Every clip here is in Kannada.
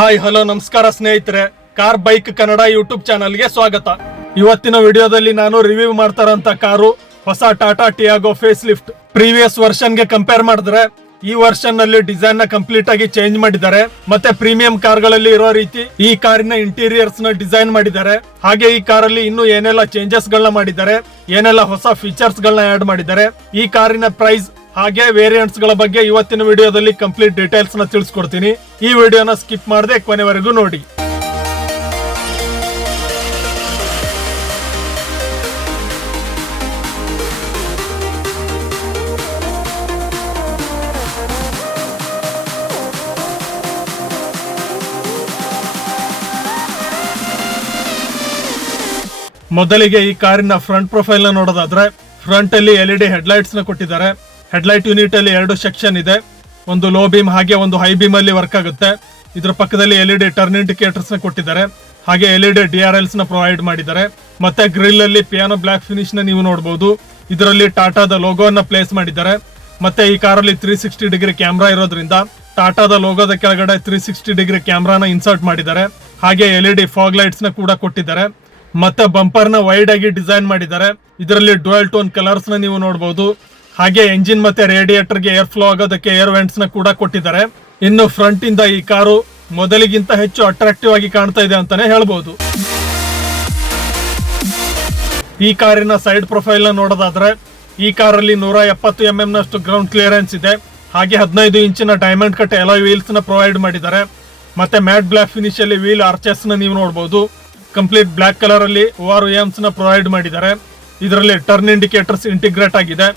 ಹಾಯ್ ಹಲೋ ನಮಸ್ಕಾರ ಸ್ನೇಹಿತರೆ, ಕಾರ್ ಬೈಕ್ ಕನ್ನಡ ಯೂಟ್ಯೂಬ್ ಚಾನಲ್ಗೆ ಸ್ವಾಗತ. ಇವತ್ತಿನ ವಿಡಿಯೋದಲ್ಲಿ ನಾನು ರಿವ್ಯೂ ಮಾಡ್ತಾರಂತ ಕಾರು ಹೊಸ Tata Tiago facelift. Previous ವರ್ಷನ್ಗೆ ಕಂಪೇರ್ ಮಾಡಿದ್ರೆ ಈ ವರ್ಷನ್ ನಲ್ಲಿ ಡಿಸೈನ್ ನ ಕಂಪ್ಲೀಟ್ ಆಗಿ ಚೇಂಜ್ ಮಾಡಿದ್ದಾರೆ. ಮತ್ತೆ ಪ್ರೀಮಿಯಂ ಕಾರ್ಗಳಲ್ಲಿ ಇರೋ ರೀತಿ ಈ ಕಾರಿನ ಇಂಟೀರಿಯರ್ಸ್ ನ ಡಿಸೈನ್ ಮಾಡಿದ್ದಾರೆ. ಹಾಗೆ ಈ ಕಾರಲ್ಲಿ ಇನ್ನು ಏನೆಲ್ಲ ಚೇಂಜಸ್ ಗಳನ್ನ ಮಾಡಿದ್ದಾರೆ, ಏನೆಲ್ಲ ಹೊಸ ಫೀಚರ್ಸ್ ಗಳನ್ನ ಆಡ್ ಮಾಡಿದ್ದಾರೆ, ಈ ಕಾರಿನ ಪ್ರೈಸ್ ಹಾಗೆ ವೇರಿಯಂಟ್ಸ್ ಗಳ ಬಗ್ಗೆ ಇವತ್ತಿನ ವಿಡಿಯೋದಲ್ಲಿ ಕಂಪ್ಲೀಟ್ ಡೀಟೇಲ್ಸ್ ನ ತಿಳಿಸ್ಕೊಡ್ತೀನಿ. ಈ ವಿಡಿಯೋನ ಸ್ಕಿಪ್ ಮಾಡದೆ ಕೊನೆವರೆಗೂ ನೋಡಿ. ಮೊದಲಿಗೆ ಈ ಕಾರಿನ ಫ್ರಂಟ್ ಪ್ರೊಫೈಲ್ ನ ನೋಡೋದಾದ್ರೆ, ಫ್ರಂಟ್ ಅಲ್ಲಿ LED ಹೆಡ್ಲೈಟ್ಸ್ ನ ಕೊಟ್ಟಿದ್ದಾರೆ. ಹೆಡ್ಲೈಟ್ ಯೂನಿಟ್ ಅಲ್ಲಿ 2 ಸೆಕ್ಷನ್ ಇದೆ, ಒಂದು ಲೋ ಬೀಮ್ ಹಾಗೆ ಒಂದು ಹೈ ಬೀಮ್ ಅಲ್ಲಿ ವರ್ಕ್ ಆಗುತ್ತೆ. ಇದ್ರ ಪಕ್ಕದಲ್ಲಿ LED ಟರ್ನ್ ಇಂಡಿಕೇಟರ್ಸ್ ನ ಕೊಟ್ಟಿದ್ದಾರೆ, ಹಾಗೆ LED DRLs ನ ಪ್ರೊವೈಡ್ ಮಾಡಿದ್ದಾರೆ. ಮತ್ತೆ ಗ್ರಿಲ್ ಅಲ್ಲಿ ಪಿಯಾನೋ ಬ್ಲಾಕ್ ಫಿನಿಶ್ ನ ನೀವು ನೋಡಬಹುದು. ಇದರಲ್ಲಿ ಟಾಟಾದ ಲೋಗೋನ ಪ್ಲೇಸ್ ಮಾಡಿದ್ದಾರೆ. ಮತ್ತೆ ಈ ಕಾರಲ್ಲಿ 360 ಡಿಗ್ರಿ ಕ್ಯಾಮ್ರಾ ಇರೋದ್ರಿಂದ ಟಾಟಾದ ಲೋಗೋದ ಕೆಳಗಡೆ 360 ಡಿಗ್ರಿ ಕ್ಯಾಮ್ರಾನ ಇನ್ಸರ್ಟ್ ಮಾಡಿದ್ದಾರೆ. ಹಾಗೆ LED ಫಾಗ್ ಲೈಟ್ಸ್ ನ ಕೂಡ ಕೊಟ್ಟಿದ್ದಾರೆ. ಮತ್ತೆ ಬಂಪರ್ ನ ವೈಡ್ ಆಗಿ ಡಿಸೈನ್ ಮಾಡಿದ್ದಾರೆ. ಇದರಲ್ಲಿ ಡ್ಯುಯಲ್ ಟೋನ್ ಕಲರ್ಸ್ ನ ನೀವು ನೋಡಬಹುದು. ಹಾಗೆ ಎಂಜಿನ್ ಮತ್ತೆ ರೇಡಿಯೇಟರ್ ಗೆ ಏರ್ ಫ್ಲೋ ಆಗೋದಕ್ಕೆ ಏರ್ ವೆಂಟ್ಸ್ ನ ಕೂಡ ಕೊಟ್ಟಿದ್ದಾರೆ. ಇನ್ನು ಫ್ರಂಟ್ ಇಂದ ಈ ಕಾರು ಮೊದಲಿಗಿಂತ ಹೆಚ್ಚು ಅಟ್ರಾಕ್ಟಿವ್ ಆಗಿ ಕಾಣ್ತಾ ಇದೆ ಅಂತಾನೆ ಹೇಳ್ಬಹುದು. ಈ ಕಾರಿನ ಸೈಡ್ ಪ್ರೊಫೈಲ್ ನ ನೋಡೋದಾದ್ರೆ, ಈ ಕಾರಲ್ಲಿ 170 mm ನಷ್ಟು ಗ್ರೌಂಡ್ ಕ್ಲಿಯರೆನ್ಸ್ ಇದೆ. ಹಾಗೆ 15 ಇಂಚಿನ ಡೈಮಂಡ್ ಕಟ್ ಅಲಾಯ್ ವೀಲ್ಸ್ ನ ಪ್ರೊವೈಡ್ ಮಾಡಿದ್ದಾರೆ. ಮತ್ತೆ ಮ್ಯಾಟ್ ಬ್ಲಾಕ್ ಫಿನಿಶ್ ಅಲ್ಲಿ ವೀಲ್ ಆರ್ಚಸ್ ನ ನೀವು ನೋಡಬಹುದು. ಕಂಪ್ಲೀಟ್ ಬ್ಲಾಕ್ ಕಲರ್ ಅಲ್ಲಿ ORMs ನ ಪ್ರೊವೈಡ್ ಮಾಡಿದ್ದಾರೆ. ಇದರಲ್ಲಿ ಟರ್ನ್ ಇಂಡಿಕೇಟರ್ಸ್ ಇಂಟಿಗ್ರೇಟ್ ಆಗಿದೆ.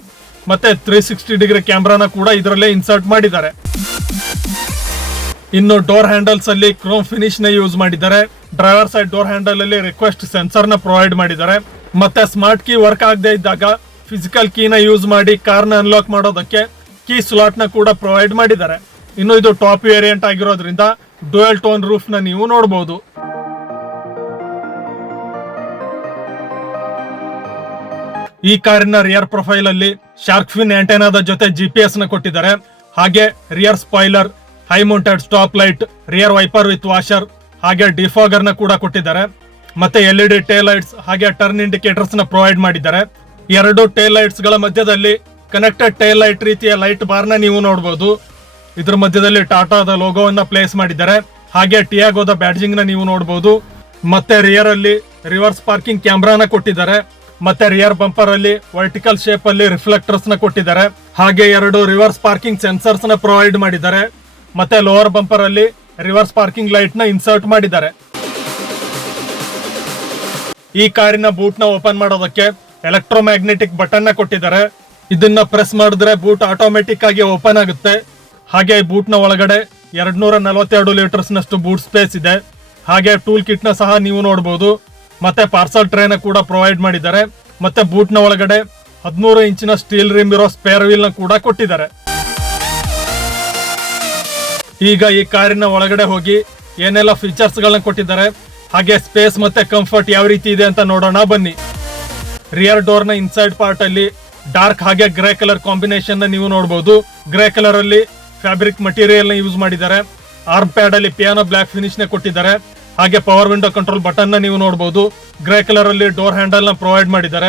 ಮತ್ತೆ 360 ಡಿಗ್ರಿ ಕ್ಯಾಮ್ರಾನ ಕೂಡ ಇದರಲ್ಲೇ ಇನ್ಸರ್ಟ್ ಮಾಡಿದ್ದಾರೆ. ಇನ್ನು ಡೋರ್ ಹ್ಯಾಂಡಲ್ಸ್ ಅಲ್ಲಿ ಕ್ರೋಮ್ ಫಿನಿಶ್ ನ ಯೂಸ್ ಮಾಡಿದ್ದಾರೆ. ಡ್ರೈವರ್ ಸೈಡ್ ಡೋರ್ ಹ್ಯಾಂಡಲ್ ಅಲ್ಲಿ ರಿಕ್ವೆಸ್ಟ್ ಸೆನ್ಸರ್ ನ ಪ್ರೊವೈಡ್ ಮಾಡಿದ್ದಾರೆ. ಮತ್ತೆ ಸ್ಮಾರ್ಟ್ ಕೀ ವರ್ಕ್ ಆಗದೆ ಇದ್ದಾಗ ಫಿಸಿಕಲ್ ಕೀನ ಯೂಸ್ ಮಾಡಿ ಕಾರ್ನ ಅನ್ಲಾಕ್ ಮಾಡೋದಕ್ಕೆ ಕೀ ಸ್ಲಾಟ್ ನ ಕೂಡ ಪ್ರೊವೈಡ್ ಮಾಡಿದ್ದಾರೆ. ಇನ್ನು ಇದು ಟಾಪ್ ವೇರಿಯಂಟ್ ಆಗಿರೋದ್ರಿಂದ ಡ್ಯುಯಲ್ ಟೋನ್ ರೂಫ್ ನ ನೀವು ನೋಡಬಹುದು. ಈ ಕಾರಿನ ರಿಯರ್ ಪ್ರೊಫೈಲ್ ಅಲ್ಲಿ ಶಾರ್ಕ್ ಫಿನ್ ಆಂಟೆನಾದ ಜೊತೆ GPS ನ ಕೊಟ್ಟಿದ್ದಾರೆ. ಹಾಗೆ rear spoiler, high mounted stop light, rear wiper with washer, ಹಾಗೆ ಡಿಫಾಗರ್ ನ ಕೂಡ ಕೊಟ್ಟಿದ್ದಾರೆ. ಮತ್ತೆ LED ಟೇಲ್ ಲೈಟ್ಸ್ ಹಾಗೆ ಟರ್ನ್ ಇಂಡಿಕೇಟರ್ಸ್ ನ ಪ್ರೊವೈಡ್ ಮಾಡಿದ್ದಾರೆ. 2 ಟೇಲ್ ಲೈಟ್ಸ್ ಗಳ ಮಧ್ಯದಲ್ಲಿ ಕನೆಕ್ಟೆಡ್ ಟೇಲ್ ಲೈಟ್ ರೀತಿಯ ಲೈಟ್ ಬಾರ್ ನ ನೀವು ನೋಡಬಹುದು. ಇದ್ರ ಮಧ್ಯದಲ್ಲಿ ಟಾಟಾದ ಲೋಗೋವನ್ನ ಪ್ಲೇಸ್ ಮಾಡಿದ್ದಾರೆ. ಹಾಗೆ ಟಿಯಾಗೋದ ಬ್ಯಾಡ್ಜಿಂಗ್ ನ ನೀವು ನೋಡಬಹುದು. ಮತ್ತೆ ರಿಯರ್ ಅಲ್ಲಿ ರಿವರ್ಸ್ ಪಾರ್ಕಿಂಗ್ ಕ್ಯಾಮ್ರಾನ ಕೊಟ್ಟಿದ್ದಾರೆ. ಮತ್ತೆ ರಿಯರ್ ಬಂಪರ್ ಅಲ್ಲಿ ವರ್ಟಿಕಲ್ ಶೇಪ್ ಅಲ್ಲಿ ರಿಫ್ಲೆಕ್ಟರ್ಸ್ ನ ಕೊಟ್ಟಿದ್ದಾರೆ. ಹಾಗೆ 2 ರಿವರ್ಸ್ ಪಾರ್ಕಿಂಗ್ ಸೆನ್ಸರ್ಸ್ ನ ಪ್ರೊವೈಡ್ ಮಾಡಿದ್ದಾರೆ. ಮತ್ತೆ ಲೋವರ್ ಬಂಪರ್ ಅಲ್ಲಿ ರಿವರ್ಸ್ ಪಾರ್ಕಿಂಗ್ ಲೈಟ್ ನ ಇನ್ಸರ್ಟ್ ಮಾಡಿದ್ದಾರೆ. ಈ ಕಾರಿನ ಬೂಟ್ ನ ಓಪನ್ ಮಾಡೋದಕ್ಕೆ ಎಲೆಕ್ಟ್ರೋಮ್ಯಾಗ್ನೆಟಿಕ್ ಬಟನ್ ನ ಕೊಟ್ಟಿದ್ದಾರೆ. ಇದನ್ನ ಪ್ರೆಸ್ ಮಾಡಿದ್ರೆ ಬೂಟ್ ಆಟೋಮೆಟಿಕ್ ಆಗಿ ಓಪನ್ ಆಗುತ್ತೆ. ಹಾಗೆ ಬೂಟ್ ನ ಒಳಗಡೆ 242 ಲೀಟರ್ಸ್ ನಷ್ಟು ಬೂಟ್ ಸ್ಪೇಸ್ ಇದೆ. ಹಾಗೆ ಟೂಲ್ ಕಿಟ್ ನ ಸಹ ನೀವು ನೋಡಬಹುದು. ಮತ್ತೆ ಪಾರ್ಸಲ್ ಟ್ರೇ ಕೂಡ ಪ್ರೊವೈಡ್ ಮಾಡಿದ್ದಾರೆ. ಮತ್ತೆ ಬೂಟ್ ನ ಒಳಗಡೆ 13 ಇಂಚಿನ ಸ್ಟೀಲ್ ರಿಮ್ ಇರೋ ಸ್ಪೇರ್ ವೀಲ್ ನ ಕೂಡ ಕೊಟ್ಟಿದ್ದಾರೆ. ಈಗ ಈ ಕಾರಿನ ಒಳಗಡೆ ಹೋಗಿ ಏನೆಲ್ಲ ಫೀಚರ್ಸ್ ಗಳನ್ನ ಕೊಟ್ಟಿದ್ದಾರೆ, ಹಾಗೆ ಸ್ಪೇಸ್ ಮತ್ತೆ ಕಂಫರ್ಟ್ ಯಾವ ರೀತಿ ಇದೆ ಅಂತ ನೋಡೋಣ ಬನ್ನಿ. ರಿಯರ್ ಡೋರ್ ನ ಇನ್ಸೈಡ್ ಪಾರ್ಟ್ ಅಲ್ಲಿ ಡಾರ್ಕ್ ಹಾಗೆ ಗ್ರೇ ಕಲರ್ ಕಾಂಬಿನೇಷನ್ ನ ನೀವು ನೋಡಬಹುದು. ಗ್ರೇ ಕಲರ್ ಅಲ್ಲಿ ಫ್ಯಾಬ್ರಿಕ್ ಮಟೀರಿಯಲ್ ನ ಯೂಸ್ ಮಾಡಿದ್ದಾರೆ. ಆರ್ಮ್ ಪ್ಯಾಡ್ ಅಲ್ಲಿ ಪಿಯಾನೋ ಬ್ಲಾಕ್ ಫಿನಿಶ್ ನ ಕೊಟ್ಟಿದ್ದಾರೆ. ಹಾಗೆ ಪವರ್ ವಿಂಡೋ ಕಂಟ್ರೋಲ್ ಬಟನ್ ನ ನೀವು ನೋಡಬಹುದು. ಗ್ರೇ ಕಲರ್ ಅಲ್ಲಿ ಡೋರ್ ಹ್ಯಾಂಡಲ್ ನ ಪ್ರೊವೈಡ್ ಮಾಡಿದ್ದಾರೆ.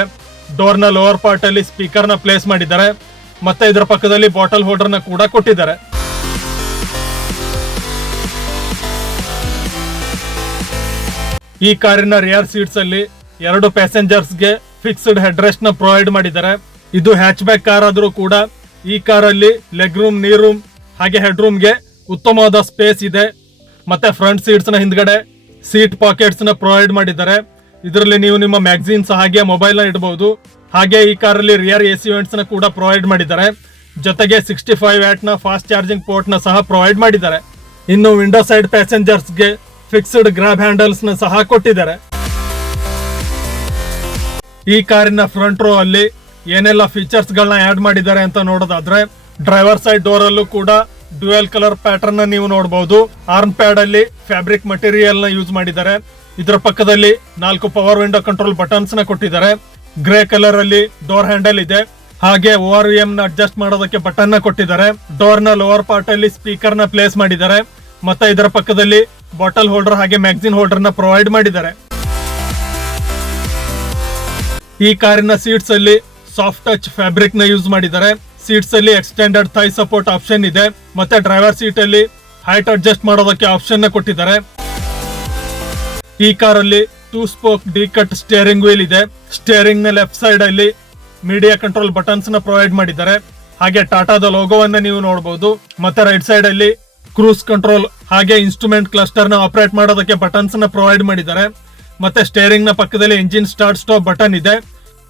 ಡೋರ್ ನ ಲೋವರ್ ಪಾರ್ಟ್ ಅಲ್ಲಿ ಸ್ಪೀಕರ್ ನ ಪ್ಲೇಸ್ ಮಾಡಿದ್ದಾರೆ. ಮತ್ತೆ ಇದರ ಪಕ್ಕದಲ್ಲಿ ಬಾಟಲ್ ಹೋಲ್ಡರ್ ನ ಕೂಡ ಕೊಟ್ಟಿದ್ದಾರೆ. ಈ ಕಾರಿನ ರಿಯರ್ ಸೀಟ್ಸ್ ಅಲ್ಲಿ 2 ಪ್ಯಾಸೆಂಜರ್ಸ್ ಗೆ ಫಿಕ್ಸ್ಡ್ ಹೆಡ್ ರೆಸ್ಟ್ ನ ಪ್ರೊವೈಡ್ ಮಾಡಿದ್ದಾರೆ. ಇದು ಹ್ಯಾಚ್ ಬ್ಯಾಕ್ ಕಾರ್ ಆದ್ರೂ ಕೂಡ ಈ ಕಾರಲ್ಲಿ ಲೆಗ್ ರೂಮ್, ನೀರ್ ರೂಮ್ ಹಾಗೆ ಹೆಡ್ ರೂಮ್ ಗೆ ಉತ್ತಮವಾದ ಸ್ಪೇಸ್ ಇದೆ. ಮತ್ತೆ ಫ್ರಂಟ್ ಸೀಟ್ಸ್ ನ ಹಿಂದ್ಗಡೆ ಸೀಟ್ ಪಾಕೆಟ್ಸ್ ನ ಪ್ರೊವೈಡ್ ಮಾಡಿದ್ದಾರೆ. ಇದರಲ್ಲಿ ನೀವು ನಿಮ್ಮ ಮ್ಯಾಗಝೀನ್ಸ್ ಹಾಗೆ ಮೊಬೈಲ್ ನ ಇಡಬಹುದು. ಹಾಗೆ ಈ ಕಾರಲ್ಲಿ ರಿಯರ್ AC ವೆಂಟ್ಸ್ ನ ಕೂಡ ಪ್ರೊವೈಡ್ ಮಾಡಿದ್ದಾರೆ. ಜೊತೆಗೆ 65 ವ್ಯಾಟ್ ನ ಫಾಸ್ಟ್ ಚಾರ್ಜಿಂಗ್ ಪೋರ್ಟ್ ನ ಸಹ ಪ್ರೊವೈಡ್ ಮಾಡಿದ್ದಾರೆ. ಇನ್ನು ವಿಂಡೋ ಸೈಡ್ ಪ್ಯಾಸೆಂಜರ್ಸ್ ಗೆ ಫಿಕ್ಸ್ಡ್ ಗ್ರಾಬ್ ಹ್ಯಾಂಡಲ್ಸ್ ನ ಸಹ ಕೊಟ್ಟಿದ್ದಾರೆ. ಈ ಕಾರಿನ ಫ್ರಂಟ್ ರೋ ಅಲ್ಲಿ ಏನೆಲ್ಲ ಫೀಚರ್ಸ್ ಗಳನ್ನ ಆಡ್ ಮಾಡಿದ್ದಾರೆ ಅಂತ ನೋಡೋದಾದ್ರೆ, ಡ್ರೈವರ್ ಸೈಡ್ ಡೋರ್ ಅಲ್ಲೂ ಕೂಡ ಡ್ಯುಯಲ್ ಕಲರ್ ಪ್ಯಾಟರ್ನ್ ನ ನೀವು ನೋಡಬಹುದು. ಆರ್ಮ್ ಪ್ಯಾಡ್ ಅಲ್ಲಿ ಫ್ಯಾಬ್ರಿಕ್ ಮಟೀರಿಯಲ್ ನ ಯೂಸ್ ಮಾಡಿದ್ದಾರೆ. ಇದರ ಪಕ್ಕದಲ್ಲಿ 4 ಪವರ್ ವಿಂಡೋ ಕಂಟ್ರೋಲ್ ಬಟನ್ಸ್ ನ ಕೊಟ್ಟಿದ್ದಾರೆ. ಗ್ರೇ ಕಲರ್ ಅಲ್ಲಿ ಡೋರ್ ಹ್ಯಾಂಡಲ್ ಇದೆ. ಹಾಗೆ ORM ನ ಅಡ್ಜಸ್ಟ್ ಮಾಡೋದಕ್ಕೆ ಬಟನ್ ನ ಕೊಟ್ಟಿದ್ದಾರೆ. ಡೋರ್ ನ ಲೋವರ್ ಪಾರ್ಟ್ ಅಲ್ಲಿ ಸ್ಪೀಕರ್ ನ ಪ್ಲೇಸ್ ಮಾಡಿದ್ದಾರೆ. ಮತ್ತೆ ಇದರ ಪಕ್ಕದಲ್ಲಿ ಬಾಟಲ್ ಹೋಲ್ಡರ್ ಹಾಗೆ ಮ್ಯಾಗಝಿನ್ ಹೋಲ್ಡರ್ ನ ಪ್ರೊವೈಡ್ ಮಾಡಿದ್ದಾರೆ. ಈ ಕಾರಿನ ಸೀಟ್ಸ್ ಅಲ್ಲಿ ಸಾಫ್ಟ್ ಟಚ್ ಫ್ಯಾಬ್ರಿಕ್ ನ ಯೂಸ್ ಮಾಡಿದ್ದಾರೆ. ಸೀಟ್ಸ್ ಅಲ್ಲಿ ಎಕ್ಸ್ಟೆಂಡೆಡ್ ಥೈ ಸಪೋರ್ಟ್ ಆಪ್ಷನ್ ಇದೆ. ಮತ್ತೆ ಡ್ರೈವರ್ ಸೀಟ್ ಅಲ್ಲಿ ಹೈಟ್ ಅಡ್ಜಸ್ಟ್ ಮಾಡೋದಕ್ಕೆ ಆಪ್ಷನ್ ನ ಕೊಟ್ಟಿದ್ದಾರೆ. ಈ ಕಾರಲ್ಲಿ 2 spoke D cut steering wheel ಇದೆ. ಸ್ಟೇರಿಂಗ್ ನ ಲೆಫ್ಟ್ ಸೈಡ್ ಅಲ್ಲಿ ಮೀಡಿಯಾ ಕಂಟ್ರೋಲ್ ಬಟನ್ಸ್ ನ ಪ್ರೊವೈಡ್ ಮಾಡಿದ್ದಾರೆ. ಹಾಗೆ ಟಾಟಾದ ಲೋಗೋವನ್ನ ನೀವು ನೋಡಬಹುದು. ಮತ್ತೆ ರೈಟ್ ಸೈಡ್ ಅಲ್ಲಿ ಕ್ರೂಸ್ ಕಂಟ್ರೋಲ್ ಹಾಗೆ ಇನ್ಸ್ಟ್ರೂಮೆಂಟ್ ಕ್ಲಸ್ಟರ್ ನ ಆಪರೇಟ್ ಮಾಡೋದಕ್ಕೆ ಬಟನ್ಸ್ ನ ಪ್ರೊವೈಡ್ ಮಾಡಿದ್ದಾರೆ. ಮತ್ತೆ ಸ್ಟೇರಿಂಗ್ ನ ಪಕ್ಕದಲ್ಲಿ ಎಂಜಿನ್ ಸ್ಟಾರ್ಟ್ ಸ್ಟಾಪ್ ಬಟನ್ ಇದೆ.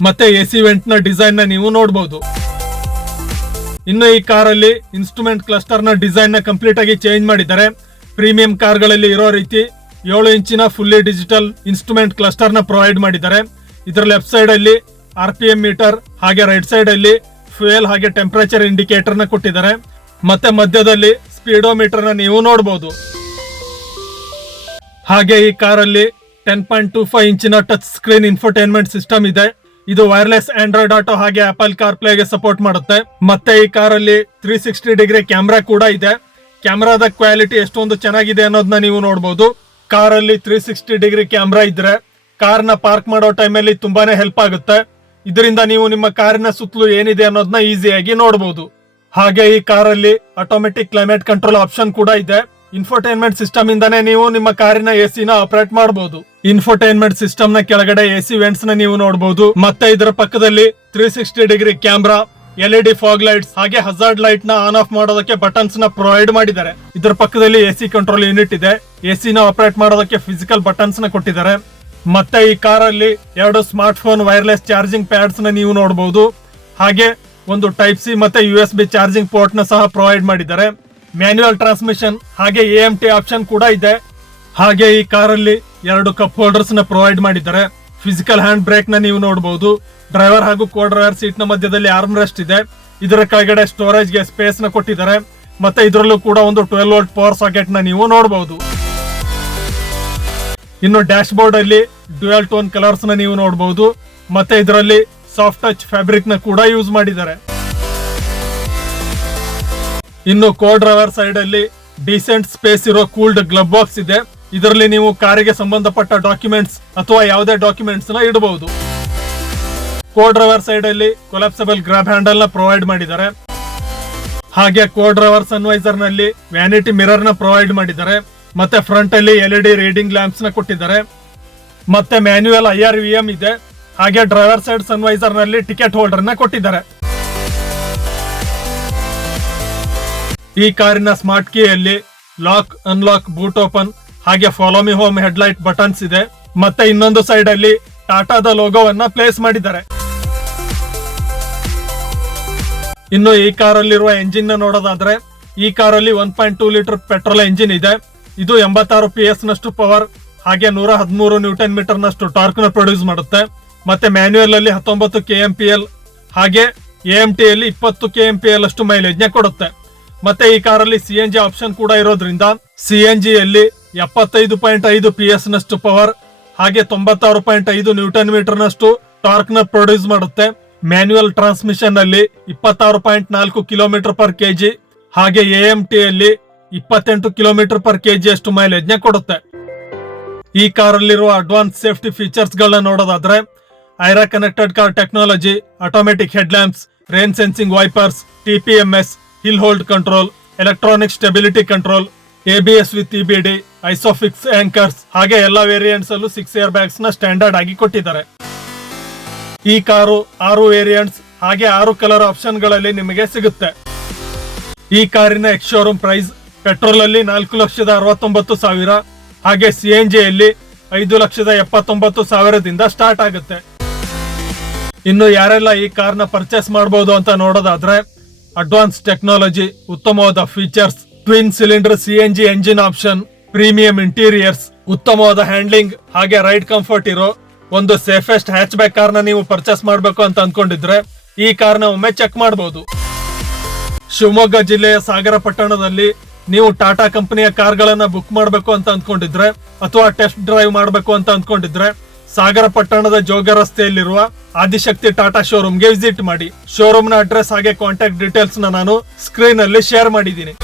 ಮತ್ತೆ ಎಸಿ ವೆಂಟ್ ನ ಡಿಸೈನ್ ನ ನೀವು ನೋಡಬಹುದು. ಇನ್ನು ಈ ಕಾರಲ್ಲಿ ಇನ್ಸ್ಟ್ರೂಮೆಂಟ್ ಕ್ಲಸ್ಟರ್ ನ ಡಿಸೈನ್ ನ ಕಂಪ್ಲೀಟ್ ಆಗಿ ಚೇಂಜ್ ಮಾಡಿದ್ದಾರೆ. ಪ್ರೀಮಿಯಂ ಕಾರ್ಗಳಲ್ಲಿ ಇರೋ ರೀತಿ 7 ಇಂಚಿನ ಫುಲ್ಲಿ ಡಿಜಿಟಲ್ ಇನ್ಸ್ಟ್ರೂಮೆಂಟ್ ಕ್ಲಸ್ಟರ್ ನ ಪ್ರೊವೈಡ್ ಮಾಡಿದ್ದಾರೆ. ಇದರ ಲೆಫ್ಟ್ ಸೈಡ್ ಅಲ್ಲಿ RPM ಮೀಟರ್ ಹಾಗೆ ರೈಟ್ ಸೈಡ್ ಅಲ್ಲಿ ಫ್ಯೂಯಲ್ ಹಾಗೆ ಟೆಂಪರೇಚರ್ ಇಂಡಿಕೇಟರ್ ನ ಕೊಟ್ಟಿದ್ದಾರೆ. ಮತ್ತೆ ಮಧ್ಯದಲ್ಲಿ ಸ್ಪೀಡೋಮೀಟರ್ ನ ನೀವು ನೋಡಬಹುದು. ಹಾಗೆ ಈ ಕಾರಲ್ಲಿ 10.25 ಇಂಚಿನ ಟಚ್ ಸ್ಕ್ರೀನ್ ಇನ್ಫೋಟೈನ್ಮೆಂಟ್ ಸಿಸ್ಟಮ್ ಇದೆ. ಇದು ವೈರ್ಲೆಸ್ ಆಂಡ್ರಾಯ್ಡ್ ಆಟೋ ಹಾಗೆ ಆಪಲ್ ಕಾರ್ ಪ್ಲೇಗೆ ಸಪೋರ್ಟ್ ಮಾಡುತ್ತೆ. ಮತ್ತೆ ಈ ಕಾರಲ್ಲಿ 360 ಡಿಗ್ರಿ ಕ್ಯಾಮ್ರಾ ಕೂಡ ಇದೆ. ಕ್ಯಾಮ್ರಾದ ಕ್ವಾಲಿಟಿ ಎಷ್ಟೊಂದು ಚೆನ್ನಾಗಿದೆ ಅನ್ನೋದನ್ನ ನೀವು ನೋಡಬಹುದು. ಕಾರಲ್ಲಿ 360 ಡಿಗ್ರಿ ಕ್ಯಾಮ್ರಾ ಇದ್ರೆ ಕಾರ್ನ ಪಾರ್ಕ್ ಮಾಡೋ ಟೈಮಲ್ಲಿ ತುಂಬಾನೇ ಹೆಲ್ಪ್ ಆಗುತ್ತೆ. ಇದರಿಂದ ನೀವು ನಿಮ್ಮ ಕಾರಿನ ಸುತ್ತಲೂ ಏನಿದೆ ಅನ್ನೋದನ್ನ ಈಸಿಯಾಗಿ ನೋಡಬಹುದು. ಹಾಗೆ ಈ ಕಾರಲ್ಲಿ ಆಟೋಮೆಟಿಕ್ ಕ್ಲೈಮೇಟ್ ಕಂಟ್ರೋಲ್ ಆಪ್ಷನ್ ಕೂಡ ಇದೆ. ಇನ್ಫೋಟೈನ್ಮೆಂಟ್ ಸಿಸ್ಟಮ್ ಇಂದಾನೇ ನೀವು ನಿಮ್ಮ ಕಾರಿನ ಎಸಿ ನ ಆಪರೇಟ್ ಮಾಡಬಹುದು. ಇನ್ಫೋಟೈನ್ಮೆಂಟ್ ಸಿಸ್ಟಮ್ ನ ಕೆಳಗಡೆ ಎಸಿ ವೆಂಟ್ಸ್ ನ ನೀವು ನೋಡಬಹುದು. ಮತ್ತೆ ಇದರ ಪಕ್ಕದಲ್ಲಿ 360 degree camera, LED fog lights ಹಾಗೆ ಹಜಾರ್ಡ್ ಲೈಟ್ ನ ಆನ್ ಆಫ್ ಮಾಡೋದಕ್ಕೆ ಬಟನ್ಸ್ ನ ಪ್ರೊವೈಡ್ ಮಾಡಿದ್ದಾರೆ. ಇದರ ಪಕ್ಕದಲ್ಲಿ ಎಸಿ ಕಂಟ್ರೋಲ್ ಯೂನಿಟ್ ಇದೆ. ಎಸಿ ನ ಆಪರೇಟ್ ಮಾಡೋದಕ್ಕೆ ಫಿಸಿಕಲ್ ಬಟನ್ಸ್ ನ ಕೊಟ್ಟಿದ್ದಾರೆ. ಮತ್ತೆ ಈ ಕಾರಲ್ಲಿ 2 smart phone wireless charging pads ನ ನೀವು ನೋಡಬಹುದು. ಹಾಗೆ ಒಂದು ಟೈಪ್ ಸಿ ಮತ್ತೆ USB ಚಾರ್ಜಿಂಗ್ ಪೋರ್ಟ್ ನ ಸಹ ಪ್ರೊವೈಡ್ ಮಾಡಿದ್ದಾರೆ. ಮ್ಯಾನ್ಯುಯಲ್ ಟ್ರಾನ್ಸ್ಮಿಷನ್ ಹಾಗೆ AMT ಆಪ್ಷನ್ ಕೂಡ ಇದೆ. ಹಾಗೆ ಈ ಕಾರಲ್ಲಿ 2 ಕಪ್ ಹೋಲ್ಡರ್ಸ್ ನ ಪ್ರೊವೈಡ್ ಮಾಡಿದ್ದಾರೆ. ಫಿಸಿಕಲ್ ಹ್ಯಾಂಡ್ ಬ್ರೇಕ್ ನ ನೀವು ನೋಡಬಹುದು. ಡ್ರೈವರ್ ಹಾಗೂ ಕೋ ಡ್ರೈವರ್ ಸೀಟ್ ನ ಮಧ್ಯದಲ್ಲಿ ಆರ್ಮ್ ರೆಸ್ಟ್ ಇದೆ. ಇದರ ಕೆಳಗಡೆ ಸ್ಟೋರೇಜ್ ಗೆ ಸ್ಪೇಸ್ ನ ಕೊಟ್ಟಿದ್ದಾರೆ. ಮತ್ತೆ ಇದರಲ್ಲೂ ಕೂಡ ಒಂದು 12 ವೋಲ್ಟ್ ಪವರ್ ಸಾಕೆಟ್ ನ ನೀವು ನೋಡಬಹುದು. ಇನ್ನು ಡ್ಯಾಶ್ ಬೋರ್ಡ್ ಅಲ್ಲಿ ಡ್ಯುಯಲ್ ಟೋನ್ ಕಲರ್ಸ್ ನ ನೀವು ನೋಡಬಹುದು. ಮತ್ತೆ ಇದರಲ್ಲಿ ಸಾಫ್ಟ್ ಟಚ್ ಫ್ಯಾಬ್ರಿಕ್ ನ ಕೂಡ ಯೂಸ್ ಮಾಡಿದ್ದಾರೆ. ಇನ್ನು ಕೋ ಡ್ರೈವರ್ ಸೈಡ್ ಅಲ್ಲಿ ಡಿಸೆಂಟ್ ಸ್ಪೇಸ್ ಇರೋ ಕೂಲ್ಡ್ ಗ್ಲಬ್ ಬಾಕ್ಸ್ ಇದೆ. ಇದರಲ್ಲಿ ನೀವು ಕಾರಿಗೆ ಸಂಬಂಧಪಟ್ಟ ಡಾಕ್ಯುಮೆಂಟ್ಸ್ ಅಥವಾ ಯಾವುದೇ ಡಾಕ್ಯುಮೆಂಟ್ಸ್ ನ ಇಡಬಹುದು. ಕೋ ಡ್ರೈವರ್ ಸೈಡ್ ಅಲ್ಲಿ ಕೊಲಾಪ್ಸಬಲ್ ಗ್ರಾಬ್ ಹ್ಯಾಂಡಲ್ ನ ಪ್ರೊವೈಡ್ ಮಾಡಿದ್ದಾರೆ. ಹಾಗೆ ಕೋ ಡ್ರೈವರ್ ಸನ್ವೈಸರ್ ನಲ್ಲಿ ವ್ಯಾನಿಟಿ ಮಿರರ್ ನ ಪ್ರೊವೈಡ್ ಮಾಡಿದ್ದಾರೆ. ಮತ್ತೆ ಫ್ರಂಟ್ ಅಲ್ಲಿ LED ರೀಡಿಂಗ್ ಲ್ಯಾಂಪ್ಸ್ ನ ಕೊಟ್ಟಿದ್ದಾರೆ. ಮತ್ತೆ ಮ್ಯಾನ್ಯುಯಲ್ IRVM ಇದೆ. ಹಾಗೆ ಡ್ರೈವರ್ ಸೈಡ್ ಸನ್ವೈಸರ್ ನಲ್ಲಿ ಟಿಕೆಟ್ ಹೋಲ್ಡರ್ ನ ಕೊಟ್ಟಿದ್ದಾರೆ. ಈ ಕಾರಿನ ಸ್ಮಾರ್ಟ್ ಕೀ ಅಲ್ಲಿ ಲಾಕ್, ಅನ್ಲಾಕ್, ಬೂಟ್ ಓಪನ್ ಹಾಗೆ follow me home headlight buttons ಇದೆ. ಮತ್ತೆ ಇನ್ನೊಂದು ಸೈಡ್ ಅಲ್ಲಿ ಟಾಟಾದ ಲೋಗೋವನ್ನ ಪ್ಲೇಸ್ ಮಾಡಿದ್ದಾರೆ. ಇನ್ನು ಈ ಕಾರಲ್ಲಿರುವ ಎಂಜಿನ್ ನ ನೋಡೋದಾದ್ರೆ ಈ ಕಾರಲ್ಲಿ 1.2 ಲೀಟರ್ ಪೆಟ್ರೋಲ್ ಎಂಜಿನ್ ಇದೆ. ಇದು 86 PS ನಷ್ಟು ಪವರ್ ಹಾಗೆ 113 ನ್ಯೂಟನ್ ಮೀಟರ್ ನಷ್ಟು ಟಾರ್ಕ್ ನ ಪ್ರೊಡ್ಯೂಸ್ ಮಾಡುತ್ತೆ. ಮತ್ತೆ ಮ್ಯಾನ್ಯುಯಲ್ ಅಲ್ಲಿ 19 kmpl ಹಾಗೆ AMT ಅಲ್ಲಿ 20 kmpl ಅಷ್ಟು ಮೈಲೇಜ್ ನ ಕೊಡುತ್ತೆ. ಮತ್ತೆ ಈ ಕಾರಲ್ಲಿ CNG ಆಪ್ಷನ್ ಕೂಡ ಇರೋದ್ರಿಂದ CNG ಅಲ್ಲಿ 75.5 PS ನಷ್ಟು ಪವರ್ ಹಾಗೆ 96.5 ನ್ಯೂಟನ್ ಮೀಟರ್ ನಷ್ಟು ಟಾರ್ಕ್ ನ ಪ್ರೊಡ್ಯೂಸ್ ಮಾಡುತ್ತೆ. ಮ್ಯಾನ್ಯುಯಲ್ ಟ್ರಾನ್ಸ್ಮಿಷನ್ ಅಲ್ಲಿ 26.4 ಕಿಲೋಮೀಟರ್ ಪರ್ ಕೆಜಿ ಹಾಗೆ AMT ಅಲ್ಲಿ 28 ಕಿಲೋಮೀಟರ್ ಪರ್ ಕೆಜಿ ಅಷ್ಟು ಮೈಲೇಜ್ ನ ಕೊಡುತ್ತೆ. ಈ ಕಾರಲ್ಲಿರುವ ಅಡ್ವಾನ್ಸ್ ಸೇಫ್ಟಿ ಫೀಚರ್ಸ್ ಗಳನ್ನ ನೋಡೋದಾದ್ರೆ Aira connected car technology, automatic head lamps, rain sensing wipers, TPMS, hill hold control, electronic stability control, ABS with EBD, Isofix anchors ಹಾಗೆ ಎಲ್ಲಾ ವೇರಿಯಂಟ್ಸ್ ಅಲ್ಲೂ 6 ಏರ್ ಬ್ಯಾಗ್ಸ್ ನ ಸ್ಟ್ಯಾಂಡರ್ಡ್ ಆಗಿ ಕೊಟ್ಟಿದ್ದಾರೆ. ಈ ಕಾರು 6 ವೇರಿಯಂಟ್ಸ್ ಹಾಗೆ 6 ಕಲರ್ ಆಪ್ಷನ್ ಗಳಲ್ಲಿ ನಿಮಗೆ ಸಿಗುತ್ತೆ. ಈ ಕಾರಿನ ಎಕ್ಸ್ ಶೋರೂಮ್ ಪ್ರೈಸ್ ಪೆಟ್ರೋಲ್ ಅಲ್ಲಿ 4,69,000 ಹಾಗೆ CNG ಅಲ್ಲಿ 5,79,000 ಸ್ಟಾರ್ಟ್ ಆಗುತ್ತೆ. ಇನ್ನು ಯಾರೆಲ್ಲ ಈ ಕಾರ್ನ ಪರ್ಚೇಸ್ ಮಾಡಬಹುದು ಅಂತ ನೋಡೋದಾದ್ರೆ ಅಡ್ವಾನ್ಸ್ ಟೆಕ್ನಾಲಜಿ, ಉತ್ತಮವಾದ features, twin cylinder CNG engine option, premium interiors, ಉತ್ತಮವಾದ ಹ್ಯಾಂಡ್ಲಿಂಗ್ ಹಾಗೆ ರೈಡ್ ಕಂಫರ್ಟ್ ಇರೋ ಒಂದು ಸೇಫೆಸ್ಟ್ ಹ್ಯಾಚ್ ಬ್ಯಾಕ್ ಕಾರ್ನ ನೀವು ಪರ್ಚೇಸ್ ಮಾಡಬೇಕು ಅಂತ ಅನ್ಕೊಂಡಿದ್ರೆ ಈ ಕಾರ್ನ ಒಮ್ಮೆ ಚೆಕ್ ಮಾಡಬಹುದು. ಶಿವಮೊಗ್ಗ ಜಿಲ್ಲೆಯ ಸಾಗರ ಪಟ್ಟಣದಲ್ಲಿ ನೀವು ಟಾಟಾ ಕಂಪನಿಯ ಕಾರ್ಗಳನ್ನ ಬುಕ್ ಮಾಡಬೇಕು ಅಂತ ಅಂದ್ಕೊಂಡಿದ್ರೆ ಅಥವಾ ಟೆಸ್ಟ್ ಡ್ರೈವ್ ಮಾಡಬೇಕು ಅಂತ ಅಂದ್ಕೊಂಡಿದ್ರೆ ಸಾಗರ ಪಟ್ಟಣದ ಜೋಗ ರಸ್ತೆಯಲ್ಲಿರುವ ಆದಿಶಕ್ತಿ ಟಾಟಾ ಶೋರೂಮ್ಗೆ ವಿಸಿಟ್ ಮಾಡಿ. ಶೋರೂಮ್ ನ ಅಡ್ರೆಸ್ ಹಾಗೆ ಕಾಂಟ್ಯಾಕ್ಟ್ ಡೀಟೇಲ್ಸ್ ನಾನು ಸ್ಕ್ರೀನ್ ಅಲ್ಲಿ ಶೇರ್ ಮಾಡಿದ್ದೀನಿ.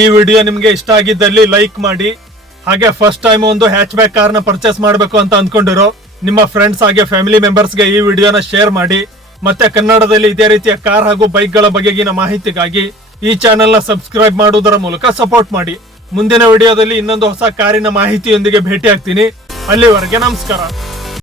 ಈ ವಿಡಿಯೋ ನಿಮ್ಗೆ ಇಷ್ಟ ಆಗಿದ್ದಲ್ಲಿ ಲೈಕ್ ಮಾಡಿ. ಹಾಗೆ ಫಸ್ಟ್ ಟೈಮ್ ಒಂದು ಹ್ಯಾಚ್ ಬ್ಯಾಕ್ ಕಾರ್ನ ಪರ್ಚೇಸ್ ಮಾಡಬೇಕು ಅಂತ ಅಂದ್ಕೊಂಡಿರೋ ನಿಮ್ಮ ಫ್ರೆಂಡ್ಸ್ ಹಾಗೆ ಫ್ಯಾಮಿಲಿ ಮೆಂಬರ್ಸ್ಗೆ ಈ ವಿಡಿಯೋನ ಶೇರ್ ಮಾಡಿ. ಮತ್ತೆ ಕನ್ನಡದಲ್ಲಿ ಇದೇ ರೀತಿಯ ಕಾರ್ ಹಾಗೂ ಬೈಕ್ಗಳ ಬಗೆಗಿನ ಮಾಹಿತಿಗಾಗಿ ಈ ಚಾನೆಲ್ನ ಸಬ್ಸ್ಕ್ರೈಬ್ ಮಾಡುವುದರ ಮೂಲಕ ಸಪೋರ್ಟ್ ಮಾಡಿ. ಮುಂದಿನ ವಿಡಿಯೋದಲ್ಲಿ ಇನ್ನೊಂದು ಹೊಸ ಕಾರಿನ ಮಾಹಿತಿಯೊಂದಿಗೆ ಭೇಟಿ ಆಗ್ತೀನಿ. ಅಲ್ಲಿವರೆಗೆ ನಮಸ್ಕಾರ.